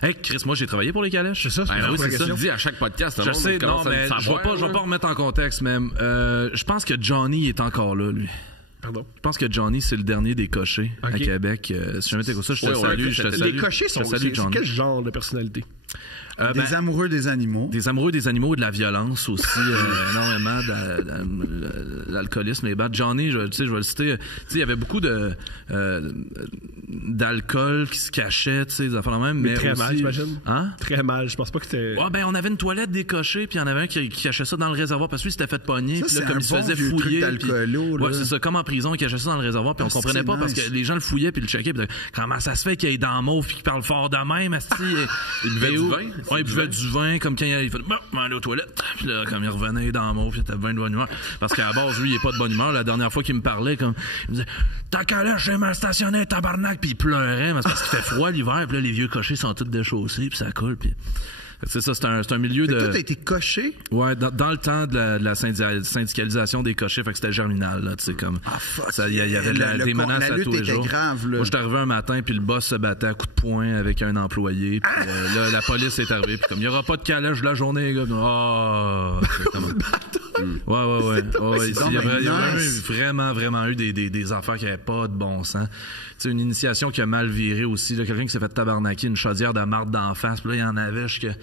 Hey, Chris, moi, j'ai travaillé pour les calèches. C'est ça, oui, c'est ça. Tu dis à chaque podcast. Je sais, non, mais je vais pas remettre en contexte, même. Je pense que Johnny est encore là, lui. Pardon? Je pense que Johnny, c'est le dernier des cochers à Québec. Si jamais t'écoutes ça, je te salue. Les cochers sont c'est quel genre de personnalité? Des amoureux des animaux. Des amoureux des animaux et de la violence aussi, énormément l'alcoolisme, les bats. Johnny, je vais le citer, il y avait beaucoup d'alcool qui se cachait, tu sais, des affaires de même. Mais très aussi... mal, j'imagine. Hein? Très mal, je pense pas que c'était... Ouais, on avait une toilette des cochers, puis il y en avait un qui cachait ça dans le réservoir, parce que lui, il s'était fait pogner, puis là, comme il se faisait fouiller. Ouais, c'est ça, comme en prison, il cachait ça dans le réservoir, puis on comprenait pas, parce que les gens le fouillaient, puis le checkaient, puis comment ça se fait qu'il est dans mauve, puis qu'il parle fort de même, il buvait du vin. Ouais, il buvait du vin, comme quand il fait aller aux toilettes. Puis là, comme il revenait dans mauve, il était bien de bonne humeur. Parce qu'à la base, lui, il est pas de bonne humeur. La dernière fois qu'il me parlait, comme, il me disait, ta calèche, j'ai mal stationné, tabarnak, puis il pleurait, mais c'est parce qu'il fait froid l'hiver, puis là, les vieux cochers sont tous déchaussés, puis ça coule, puis. C'est ça, c'est un milieu de... Toi, t'as été coché? Ouais, dans le temps de la syndicalisation des cochers, fait que c'était germinal, là, tu sais, comme... Il y avait des menaces à tous les jours. Grave, là. Moi, j'étais arrivé un matin, puis le boss se battait à coups de poing avec un employé, puis là, la police est arrivée, puis comme, il y aura pas de calèche de la journée, les gars. Ouais. Il y a vraiment eu des affaires qui avaient pas de bon sens. Tu sais, une initiation qui a mal viré aussi, là, quelqu'un qui s'est fait tabarnaquer une chaudière de marde d'en face, puis là, il y en avait jusqu'à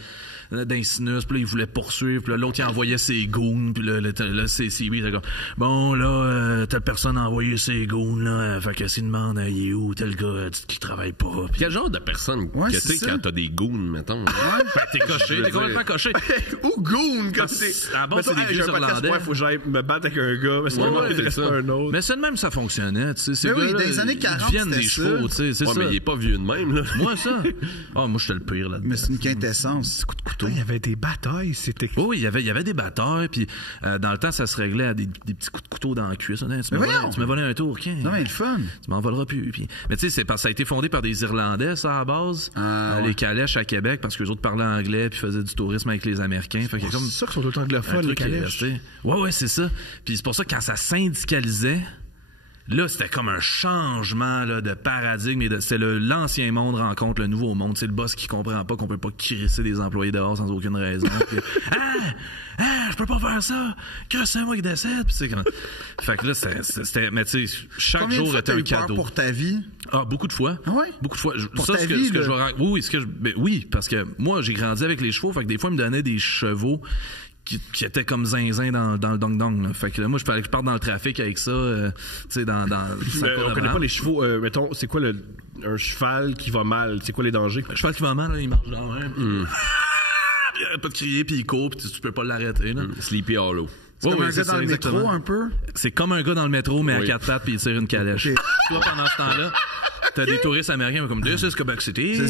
d'un sinus, puis là, il voulait poursuivre, puis là, l'autre, il envoyait ses goons, puis là, c'est CB, c'est comme, bon, là, telle personne a envoyé ses goons, là, fait que s'il demande, il est où, tel gars, qui travaille pas. Pis... Quel genre de personne que t'es quand t'as des goons, mettons? T'es coché, t'es complètement coché. Ou goon, comme c'est... À base, c'est des vieux irlandais. Faut que j'aille me battre avec un gars, mais c'est vraiment qu'il reste pas un autre. Mais c'est de même, ça fonctionnait, tu sais. Mais oui, dans les années 40, ils viennent des chevaux, tu sais, c'est ça. Mais il est pas vieux de même, là. Moi, ça. Moi, j'étais le pire, là. Mais c'est une quintessence. Coup de couteau. Il y avait des batailles, c'était... Oui, il y avait des batailles, puis dans le temps, ça se réglait à des petits coups de couteau dans la cuisse. Tu m'as volé un tour, OK? Non, mais le fun. Tu m'en voleras plus. Puis... Mais tu sais, ça a été fondé par des Irlandais, ça, à la base. Les calèches à Québec, parce que les autres parlaient anglais, puis faisaient du tourisme avec les Américains. Fait que c'est ça qu'ils sont tout le temps anglophones, les calèches. Ouais, c'est ça. Puis c'est pour ça que quand ça syndicalisait, là, c'était comme un changement là, de paradigme. C'est l'ancien monde rencontre le nouveau monde. C'est le boss qui comprend pas qu'on peut pas crisser des employés dehors sans aucune raison. Puis, je peux pas faire ça. Que c'est moi qui décède. Puis c'est comme... Fait que là, c'était... Mais tu sais, chaque jour était un cadeau. Peur pour ta vie? Beaucoup de fois. Ah ouais? Beaucoup de fois. Pour ta vie, oui, parce que moi, j'ai grandi avec les chevaux. Fait que des fois, ils me donnaient des chevaux qui était comme zinzin dans le dong-dong. Fait que là, moi, je parte dans le trafic avec ça, tu sais, dans on connaît pas les chevaux. Mettons, c'est quoi un cheval qui va mal? C'est quoi les dangers? Un cheval qui va mal, là, il marche dans la même. Il arrête pas de crier, puis il court, puis tu peux pas l'arrêter. Sleepy Hollow. C'est comme un gars dans le métro, un peu? C'est comme un gars dans le métro, mais à quatre pattes, puis il tire une calèche. Toi, pendant ce temps-là, t'as des touristes américains comme This is Quebec City,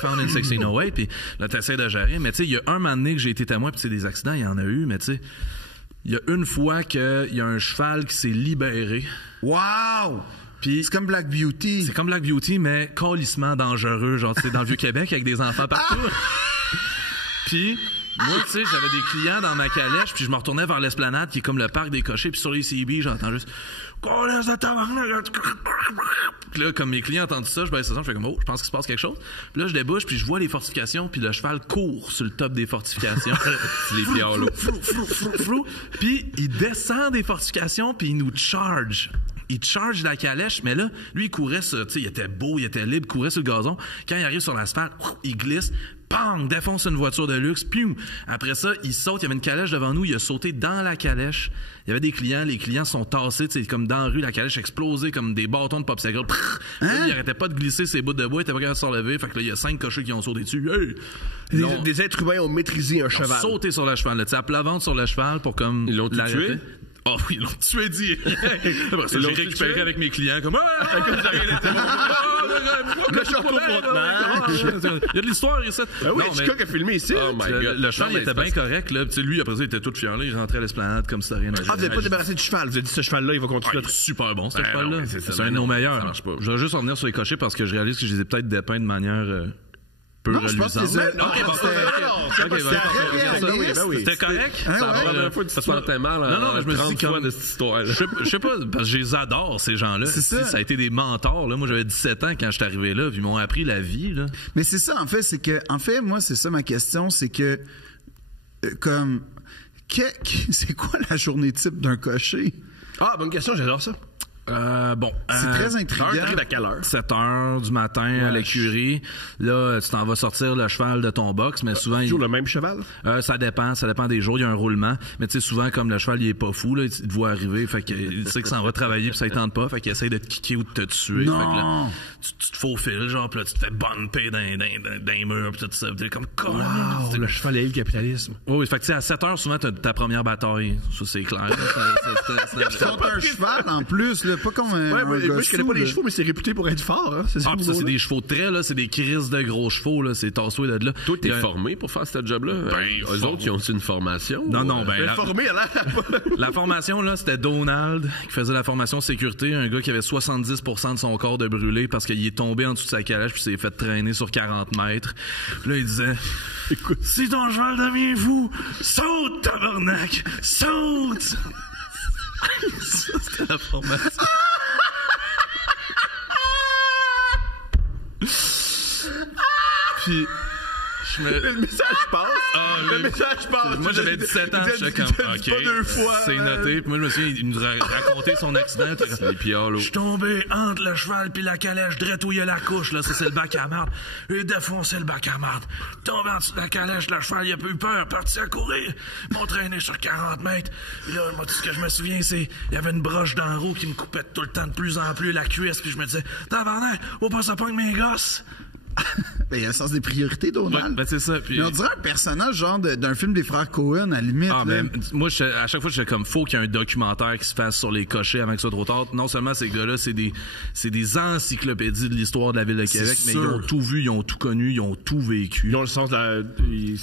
found in 1608, puis là, t'essaies de gérer. Mais tu sais, il y a un moment donné que j'ai été témoin, puis des accidents, il y en a eu, mais tu sais, il y a une fois qu'il y a un cheval qui s'est libéré. Wow! Puis c'est comme Black Beauty. C'est comme Black Beauty, mais calissement dangereux, genre, tu sais, dans le Vieux-Québec, avec des enfants partout. Puis... moi, tu sais, j'avais des clients dans ma calèche, puis je me retournais vers l'esplanade, qui est comme le parc des cochers, puis sur les CB, j'entends juste puis là, comme mes clients entendent ça, je baisse ça, je fais comme, je pense qu'il se passe quelque chose. Puis là, je débouche, puis je vois les fortifications, puis le cheval court sur le top des fortifications. Sleepy Hollow. Puis il descend des fortifications, puis il nous charge. Il charge la calèche, mais là, lui, il courait sur, tu sais, il était beau, il était libre, il courait sur le gazon. Quand il arrive sur l'asphalte, il glisse, bang, défonce une voiture de luxe, piou. Après ça, il saute, il y avait une calèche devant nous, il a sauté dans la calèche. Il y avait des clients, les clients sont tassés, tu sais, comme dans la rue, la calèche explosée comme des bâtons de popsicle. Il arrêtait pas de glisser ses bouts de bois, il était pas capable de se relever. Fait que là, il y a 5 cochers qui ont sauté dessus. Hey! Des êtres humains ont maîtrisé un cheval. Ils ont sauté sur le cheval, tu sais, à plat ventre sur le cheval pour comme. Ils l'ont tué? Oh oui, ils l'ont tué dit. Après ça, j'ai récupéré avec mes clients comme il y a de l'histoire ici. Ah oui, Chica qui a filmé ici. Oh my God. Le cheval était bien correct là. T'sais, lui après ça il était tout fier là, il rentrait à l'esplanade comme si c'était rien. Vous n'avez pas débarrassé du cheval. Vous avez dit ce cheval là il va continuer. Super bon ce cheval là. C'est un de nos meilleurs. Je vais juste revenir sur les cochers parce que je réalise que je les ai peut-être dépeints de manière peu Non, je pense que reluisante. C'était correct? Ça la première fois que tu te sentais mal. Non, mais je me suis dit comme de cette histoire. Je sais pas, parce que je les adore, ces gens-là. Ça a été des mentors, là. Moi, j'avais 17 ans quand je suis arrivé là, puis ils m'ont appris la vie, là. Mais c'est ça, en fait, moi, c'est ça ma question, c'est que, c'est quoi la journée type d'un cocher? Ah, bonne question, j'adore ça. C'est très intriguant. T'arrives à quelle heure? 7h du matin à l'écurie. Là, tu t'en vas sortir le cheval de ton box, mais souvent... Toujours le même cheval? Ça dépend des jours. Il y a un roulement. Mais tu sais, souvent, comme le cheval, il est pas fou, là, il te voit arriver, fait qu'il sait que ça en va travailler puis ça ne tente pas, fait qu'il essaie de te kicker ou de te tuer. Non. Fait que là, tu te faufiles, genre, puis là, tu te fais bumper dans les murs puis tout ça. T'es comme... Wow, le cheval et le capitalisme. Oui, fait que tu sais, à 7h, souvent, t'as ta première bataille. Ça, c'est clair. Contre un cheval, en plus, là, pas comme un... Moi, je connais pas les chevaux, mais c'est réputé pour être fort. Hein. Ça, c'est des chevaux de trait, là. C'est des crises de gros chevaux, là. C'est tassoué de là. Toi, t'es formé pour faire ce job-là? Eux autres, ils ont une formation? Non, formé, la formation, là, c'était Donald qui faisait la formation sécurité. Un gars qui avait 70% de son corps de brûlé parce qu'il est tombé en dessous de sa calèche puis s'est fait traîner sur 40 mètres. Puis là, il disait... Écoute, si ton cheval devient fou, saute, tabarnak! Saute! Ça, c'était la formation. Puis, le message passe. Le message passe. Moi, j'avais 17 ans, j'étais comme, OK, c'est noté. Puis moi, je me souviens, il nous a raconté son accident. Je suis tombé entre le cheval puis la calèche, direct où il y a la couche, là. Ça, c'est le bac à marde. Il a défoncé le bac à marde. Tombé en dessous de la calèche, le cheval, il a pas eu peur, parti à courir. Ils m'ont traîné sur 40 mètres. Puis là, moi, tout ce que je me souviens, c'est, il y avait une broche dans la roue qui me coupait tout le temps de plus en plus la cuisse. Puis je me disais, tabarnak, faut pas ça pogne mes gosses. Ben, il y a le sens des priorités, Donald. Ouais, ben c'est ça. Puis... Mais on dirait un personnage genre d'un film des frères Cohen, à la limite. Ah, ben, moi, à chaque fois, j'étais comme, faut qu'il y ait un documentaire qui se fasse sur les cochers avant que ce soit trop tard. Non seulement ces gars-là, c'est des encyclopédies de l'histoire de la ville de Québec, mais ils ont tout vu, ils ont tout connu, ils ont tout vécu. Ils ont le sens de ils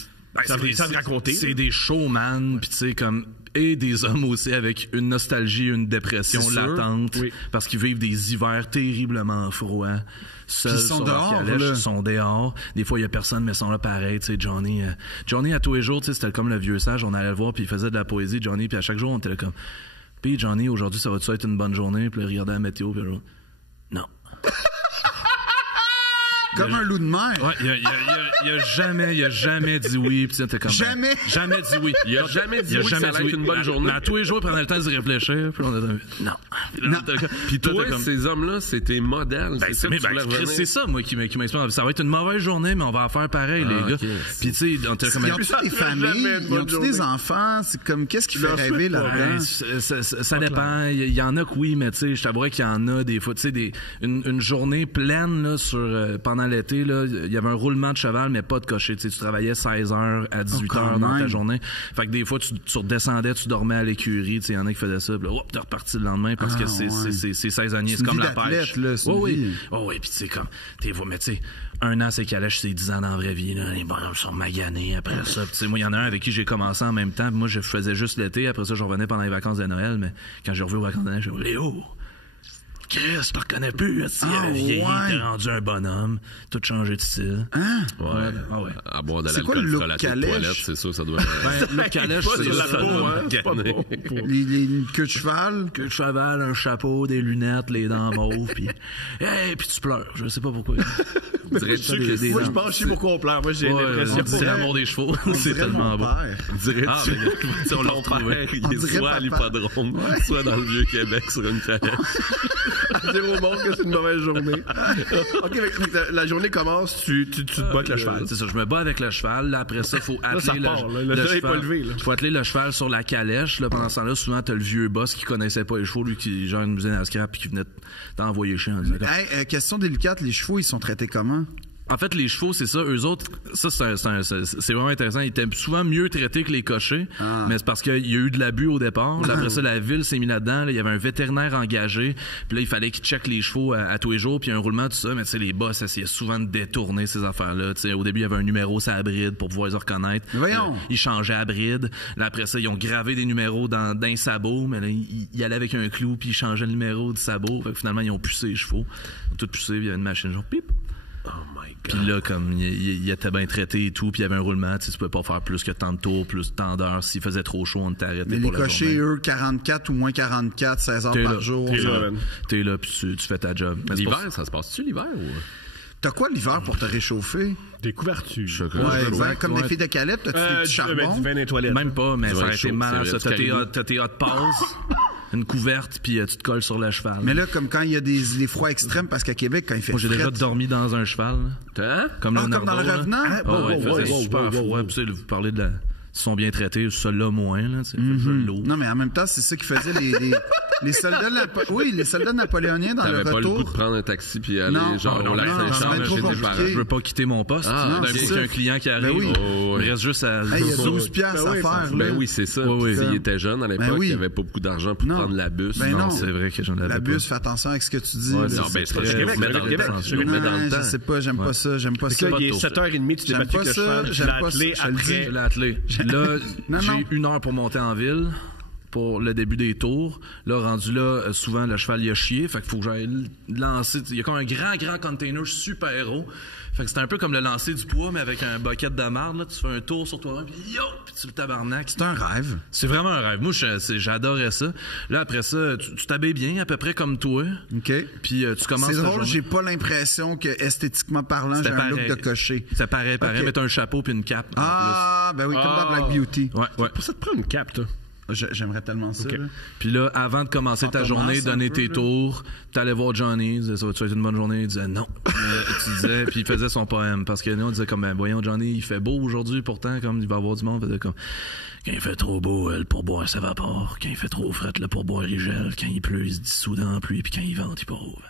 savent raconter. C'est des showman, puis tu sais, comme... Et des hommes aussi avec une nostalgie, une dépression latente, parce qu'ils vivent des hivers terriblement froids. Seuls sur leur calèche, ils sont dehors. Des fois, il y a personne, mais ils sont là pareil. Tu sais, Johnny, à tous les jours, tu sais, c'était comme le vieux sage. On allait le voir, puis il faisait de la poésie, Johnny, puis à chaque jour, on était là comme... Puis Johnny, aujourd'hui, ça va-tu être une bonne journée? Puis il regardait la météo, puis là, non. Comme un loup de mer. Ouais, il a jamais dit oui. Puis t'es comme, jamais dit oui. Il a jamais dit oui que ça allait être une bonne journée. Mais à tous les jours, il prenait le temps d'y réfléchir. Puis on était non. Puis toi, ces hommes-là, c'est tes modèles. C'est ça, moi, qui m'inspire. Ça va être une mauvaise journée, mais on va en faire pareil, les gars. Puis tu sais, on était comme... Ils ont-tu des familles? Ils ont-tu des enfants? C'est comme, qu'est-ce qui fait rêver là-dedans? Ça dépend. Il y en a que oui, mais tu sais, je t'avouerais qu'il y en a des fois. Tu sais, une journée pleine, là, pendant l'été, là, il y avait un roulement de cheval, mais pas de cocher. Tu sais, tu travaillais 16h à 18h dans ta journée. Fait que des fois, tu redescendais, tu dormais à l'écurie. Tu sais, il y en a qui faisaient ça. Puis là, t'es reparti le lendemain parce que c'est saisonnier. C'est comme la pêche. Oui. Puis tu sais, comme, mais tu sais, un an, c'est calèche, c'est 10 ans dans la vraie vie. Là. Les bonhommes sont maganés après ça. Tu sais, moi, il y en a un avec qui j'ai commencé en même temps. Moi, je faisais juste l'été. Après ça, je revenais pendant les vacances de Noël. Mais quand j'ai revu aux vacances de Noël, j'ai dit, Léo! Chris, je te reconnais plus. Il avait vieilli, il était rendu un bonhomme. Tout changé de style. Ouais. À boire de l'alcool sur la toilette, c'est ça, ça doit être... Le calèche, c'est la peau, Une queue de cheval. Queue de cheval, un chapeau, des lunettes, les dents mauves, puis tu pleures. Je sais pas pourquoi. Moi, je pense, je sais pourquoi on pleure. Moi, j'ai l'impression... C'est l'amour des chevaux. C'est tellement beau. On l'a retrouvé. Il est soit à l'hippodrome, soit dans le Vieux-Québec sur une calèche. Dire au monde que c'est une mauvaise journée. OK, la journée commence, tu te bats avec le cheval. C'est ça, je me bats avec le cheval. Là, après ça, il faut atteler le cheval. Faut atteler le cheval sur la calèche. Là, pendant ce temps-là, souvent, t'as le vieux boss qui connaissait pas les chevaux, lui qui gère une usine à scrap puis qui venait t'envoyer chier. Question délicate, les chevaux, ils sont traités comment? En fait, les chevaux, c'est ça. Eux autres, ça, c'est vraiment intéressant. Ils étaient souvent mieux traités que les cochers. Mais c'est parce qu'il y a eu de l'abus au départ. Là, après ça, la ville s'est mise là-dedans. Là, il y avait un vétérinaire engagé. Puis là, il fallait qu'il check les chevaux à tous les jours. Puis il y a un roulement, tout ça. Mais tu sais, les boss essayaient souvent de détourner ces affaires-là. Tu sais, au début, il y avait un numéro sur la bride pour pouvoir les reconnaître. Voyons. Ils changeaient la bride. Là, après ça, ils ont gravé des numéros dans un sabot. Mais là, ils allaient avec un clou. Puis ils changeaient le numéro du sabot. Fait que finalement, ils ont pucé les chevaux. Ils ont tout pucé. Il y avait une machine genre pip. Oh my God. Puis là, comme il était bien traité et tout, puis il y avait un roulement, tu pouvais pas faire plus que tant de tours, plus tant d'heures. S'il faisait trop chaud, on t'arrêtait. Mais pour les cochers, eux, 44 ou moins 44, 16 heures par jour. T'es là, puis tu fais ta job. L'hiver, ça se passe-tu l'hiver ou... T'as quoi l'hiver pour te réchauffer? Des couvertures. Ouais, exact. Comme des filles de Caleb, t'as-tu des petits charbons? Du vin des toilettes. Même pas, mais ça a été mal. T'as tes hot passes, une couverte, puis tu te colles sur le cheval. Mais là, comme quand il y a des froids extrêmes, parce qu'à Québec, quand il fait moi, j'ai déjà dormi dans un cheval. Comme dans le Revenant? Ouais, il faisait super froid. Vous parlez de la... Ils sont bien traités, ceux-là moins, là, Non, mais en même temps, c'est ça qui faisait les soldats les soldats napoléoniens dans le retour. T'avais pas le goût de prendre un taxi puis aller au lac Saint-Charles chez tes parents. Je veux pas quitter mon poste. D'un coup, il y a un client qui arrive. Il reste juste à... Il y a 12 piastres à faire. Ben oui, c'est ça. Il était jeune à l'époque, il avait pas beaucoup d'argent pour prendre la bus. Non, c'est vrai que j'en avais pas. La bus, fais attention avec ce que tu dis. Non, ben c'est Québec. Je sais pas, j'aime pas ça. Il est 7h30, tu t'es battu avec le cheval. J'aime pas ça. Je l'ai attelé. Là, j'ai 1 heure pour monter en ville pour le début des tours. Là, rendu là, souvent, le cheval, il a chié. Fait qu'il faut que j'aille lancer. Il y a comme un grand container super haut. Fait que c'est un peu comme le lancer du poids, mais avec un bucket de marde. Là. Tu fais un tour sur toi, puis tu le tabarnak. C'est un rêve. C'est vraiment un rêve. Moi, j'adorais ça. Là, après ça, tu t'habilles bien, à peu près comme toi. OK. Puis tu commences. C'est drôle, j'ai pas l'impression que, esthétiquement parlant, j'ai un look de cocher. Ça paraît, mais t'as un chapeau puis une cape. Ben oui, comme dans Black Beauty. Ouais. Pour ça, te prends une cape, toi. J'aimerais tellement ça. Okay. Puis là, avant de commencer ta journée, donner tes tours, t'allais voir Johnny, il disait, ça va-tu être une bonne journée? Il disait non. Tu disais, puis il faisait son poème. Parce que nous, on disait comme, ben, voyons, Johnny, il fait beau aujourd'hui, pourtant, comme il va y avoir du monde. Il faisait comme, quand il fait trop beau, le pourboire s'évapore. Quand il fait trop fret, le pourboire il gèle. Quand il pleut, il se dissout dans la pluie. Puis quand il vente, il part au vent.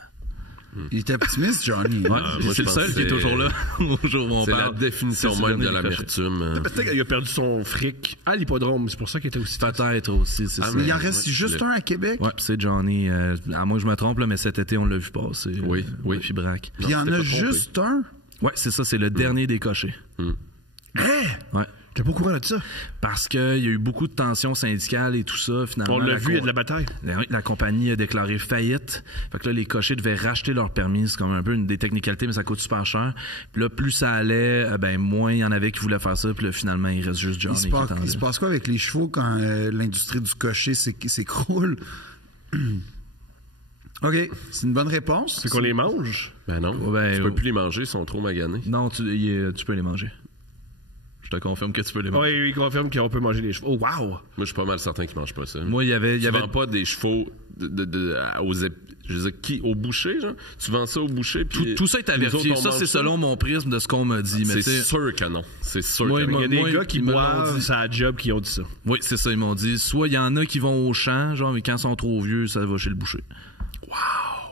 Il était optimiste, Johnny. C'est le seul qui est toujours là au jour où on parle. C'est la définition même de l'amertume. Peut-être qu'il a perdu son fric à l'hippodrome. C'est pour ça qu'il était aussi... Peut-être aussi, c'est ça. Mais il en reste juste un à Québec? Ouais, c'est Johnny. À moins que je me trompe, là, mais cet été, on l'a vu passer. Oui. Fibrac. Puis il y en a juste un? Ouais, c'est ça. C'est le dernier des cochers. Ouais. T'es pas au courant de ça? Parce qu'il y a eu beaucoup de tensions syndicales et tout ça, finalement. On l'a vu, il y a de la bataille. La compagnie a déclaré faillite. Fait que là, les cochers devaient racheter leur permis. C'est comme un peu une des technicalités, mais ça coûte super cher. Puis là, plus ça allait, moins il y en avait qui voulaient faire ça. Puis là, finalement, il reste juste Johnny. Il se passe quoi avec les chevaux quand l'industrie du cocher s'écroule? OK, c'est une bonne réponse. C'est qu'on les mange? Ben non. Tu peux plus les manger, ils sont trop maganés. Non, tu peux les manger. Je te confirme que tu peux les manger. Oui, il confirme qu'on peut manger les chevaux. Oh, wow! Moi, je suis pas mal certain qu'ils mangent pas ça. Moi, il y avait... Tu vends pas des chevaux au boucher, genre? Tu vends ça au boucher, puis... Tout ça est à vérifier. Ça, c'est selon mon prisme de ce qu'on m'a dit. C'est sûr que non. C'est sûr que non. Il y a des gars qui boivent sa job qui ont dit ça. Oui, c'est ça, ils m'ont dit. Soit il y en a qui vont au champ, genre, mais quand ils sont trop vieux, ça va chez le boucher. Wow!